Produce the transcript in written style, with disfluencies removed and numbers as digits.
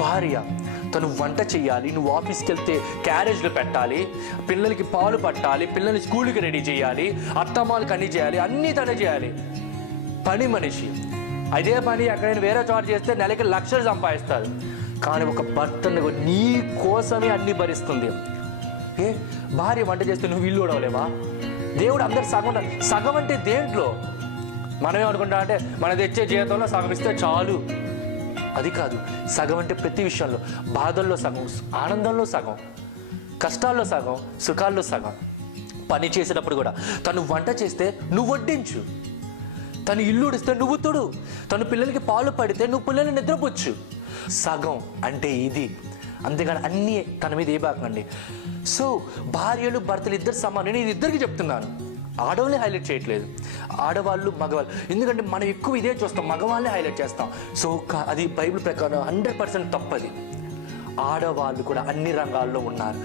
భార్య తను వంట చెయ్యాలి, నువ్వు ఆఫీస్కి వెళ్తే క్యారేజ్లో పెట్టాలి, పిల్లలకి పాలు పట్టాలి, పిల్లల్ని స్కూల్కి రెడీ చేయాలి, అత్తమ్మాలకు అన్నీ చేయాలి, అన్నీ తనే చేయాలి. పని మనిషి. అదే పని ఎక్కడైనా వేరే చోట చేస్తే నెలకి లక్షలు సంపాదిస్తారు. కానీ ఒక భర్తను నీ కోసమే అన్ని భరిస్తుంది. భార్య వంట చేస్తే నువ్వు ఇల్లు ఉడవలేవా? దేవుడు అందరు సగం అంటే దేంట్లో? మనమేమనుకుంటా అంటే మన తెచ్చే జీవితంలో సగం ఇస్తే చాలు. అది కాదు. సగం అంటే ప్రతి విషయంలో, బాధల్లో సగం, ఆనందంలో సగం, కష్టాల్లో సగం, సుఖాల్లో సగం. పని చేసేటప్పుడు కూడా తను వంట చేస్తే నువ్వు వడ్డించు, తను ఇల్లు ఉడిస్తే నువ్వు తొడు, తను పిల్లలకి పాలు పడితే నువ్వు పిల్లల్ని నిద్రపుచ్చు. సగం అంటే ఇది. అంతేగాని అన్నీ తన మీద ఏ బాకండి. సో భార్యలు భర్తలు ఇద్దరు సమానం. నేను ఇద్దరికి చెప్తున్నాను, ఆడవాళ్ళని హైలైట్ చేయట్లేదు, ఆడవాళ్ళు మగవాళ్ళు. ఎందుకంటే మనం ఎక్కువ ఇదే చూస్తాం, మగవాళ్ళని హైలైట్ చేస్తాం. సో అది బైబిల్ ప్రకారం 100% తప్పది. ఆడవాళ్ళు కూడా అన్ని రంగాల్లో ఉన్నారు.